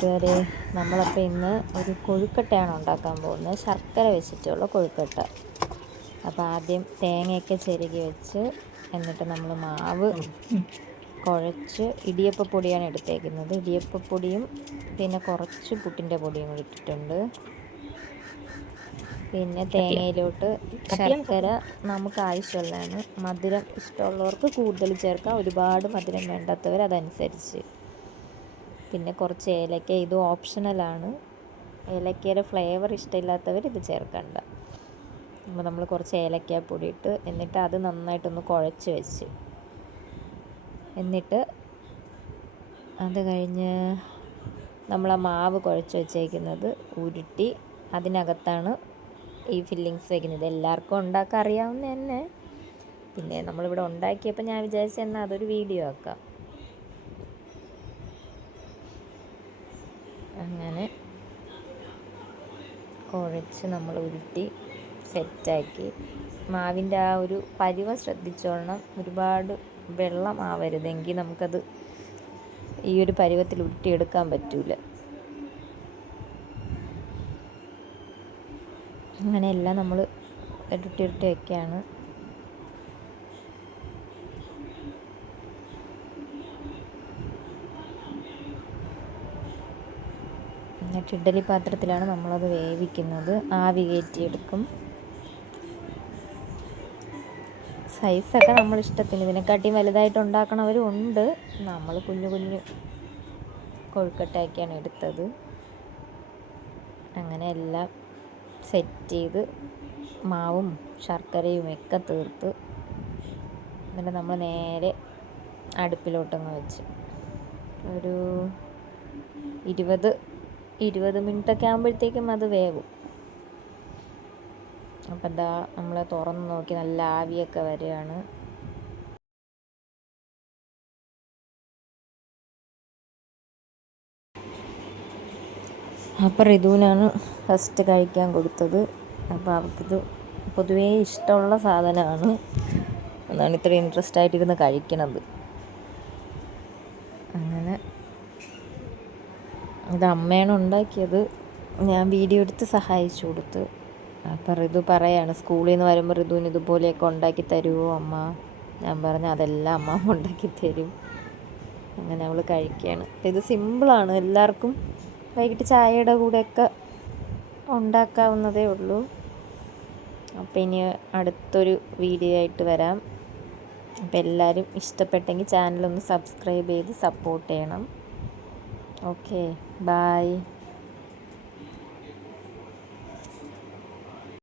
കൂട്ടുകാരെ, നമ്മളപ്പോൾ ഇന്ന് ഒരു കൊഴുക്കട്ടയാണ് ഉണ്ടാക്കാൻ പോകുന്നത്. ശർക്കര വെച്ചിട്ടുള്ള കൊഴുക്കട്ട. അപ്പോൾ ആദ്യം തേങ്ങയൊക്കെ ചിരകി വെച്ച്, എന്നിട്ട് നമ്മൾ മാവ് കുഴച്ച് ഇടിയപ്പപ്പൊടിയാണ് എടുത്തേക്കുന്നത്. ഇടിയപ്പപ്പൊടിയും പിന്നെ കുറച്ച് പുട്ടിൻ്റെ പൊടിയും കൂടി ഇട്ടിട്ടുണ്ട്. പിന്നെ തേങ്ങയിലോട്ട് ശർക്കര നമുക്ക് ആവശ്യമുള്ളതാണ്. മധുരം ഇഷ്ടമുള്ളവർക്ക് കൂടുതൽ ചേർക്കാം, ഒരുപാട് മധുരം വേണ്ടാത്തവർ അതനുസരിച്ച്. പിന്നെ കുറച്ച് ഏലക്ക, ഇത് ഓപ്ഷണലാണ്. ഏലക്കയുടെ ഫ്ലേവർ ഇഷ്ടമില്ലാത്തവർ ഇത് ചേർക്കണ്ട. അപ്പോൾ നമ്മൾ കുറച്ച് ഏലക്കാപ്പൊടി ഇട്ട്, എന്നിട്ട് അത് നന്നായിട്ടൊന്ന് കുഴച്ച് വെച്ച്, എന്നിട്ട് അത് കഴിഞ്ഞ് നമ്മൾ ആ മാവ് കുഴച്ച് വെച്ചേക്കുന്നത് ഉരുട്ടി അതിനകത്താണ് ഈ ഫില്ലിങ്സ് വയ്ക്കുന്നത്. എല്ലാവർക്കും ഉണ്ടാക്കാൻ അറിയാവുന്ന തന്നെ. പിന്നെ നമ്മളിവിടെ ഉണ്ടാക്കിയപ്പോൾ ഞാൻ വിചാരിച്ചു എന്നാൽ അതൊരു വീഡിയോ ആക്കാം. അങ്ങനെ കുഴച്ച് നമ്മൾ ഉരുട്ടി സെറ്റാക്കി. മാവിൻ്റെ ആ ഒരു പരുവം ശ്രദ്ധിച്ചോളണം, ഒരുപാട് വെള്ളം ആവരുതെങ്കിൽ നമുക്കത് ഈ ഒരു പരുവത്തിൽ ഉരുട്ടിയെടുക്കാൻ പറ്റൂല. അങ്ങനെയെല്ലാം നമ്മൾ ഉരുട്ടി വയ്ക്കുകയാണ്. എന്നിട്ട് ഇഡ്ഡലി പാത്രത്തിലാണ് നമ്മളത് വേവിക്കുന്നത്. ആവി കയറ്റിയെടുക്കും. സൈസൊക്കെ നമ്മുടെ ഇഷ്ടത്തിന്, ഇതിനെക്കാട്ടിയും വലുതായിട്ട് ഉണ്ടാക്കണവരും ഉണ്ട്. നമ്മൾ കുഞ്ഞു കുഞ്ഞു കൊഴുക്കട്ടയൊക്കെയാണ് എടുത്തത്. അങ്ങനെ എല്ലാം സെറ്റ് ചെയ്ത് മാവും ശർക്കരയും ഒക്കെ തീർത്ത്, എന്നിട്ട് നമ്മൾ നേരെ അടുപ്പിലോട്ടങ്ങ് വെച്ച് ഒരു 20 മിനിറ്റൊക്കെ ആകുമ്പോഴത്തേക്കും അത് വേവും. അപ്പം എന്താ നമ്മൾ തുറന്ന് നോക്കി, നല്ല ആവിയൊക്കെ വരികയാണ്. അപ്പം ഋതുവിനാണ് ഫസ്റ്റ് കഴിക്കാൻ കൊടുത്തത്. അപ്പോൾ അവർക്കിത് പൊതുവേ ഇഷ്ടമുള്ള സാധനമാണ്. എന്നാണ് ഇത്ര ഇൻട്രസ്റ്റ് ആയിട്ടിരുന്ന് കഴിക്കണത്. അങ്ങനെ ഇത് അമ്മയാണ് ഉണ്ടാക്കിയത്, ഞാൻ വീഡിയോ എടുത്ത് സഹായിച്ചു കൊടുത്ത്. അപ്പം ഋതു പറയാണ്, സ്കൂളിൽ നിന്ന് വരുമ്പോൾ ഋതുവിന് ഇതുപോലെയൊക്കെ ഉണ്ടാക്കി തരുമോ അമ്മ? ഞാൻ പറഞ്ഞു അതെല്ലാം അമ്മ ഉണ്ടാക്കി തരും. അങ്ങനെ അവൾ കഴിക്കുകയാണ്. ഇത് സിമ്പിളാണ്, എല്ലാവർക്കും വൈകിട്ട് ചായയുടെ കൂടെയൊക്കെ ഉണ്ടാക്കാവുന്നതേ ഉള്ളൂ. അപ്പോൾ ഇനി അടുത്തൊരു വീഡിയോ ആയിട്ട് വരാം. അപ്പോൾ എല്ലാവരും ഇഷ്ടപ്പെട്ടെങ്കിൽ ചാനലൊന്ന് സബ്സ്ക്രൈബ് ചെയ്ത് സപ്പോർട്ട് ചെയ്യണം. Okay, bye.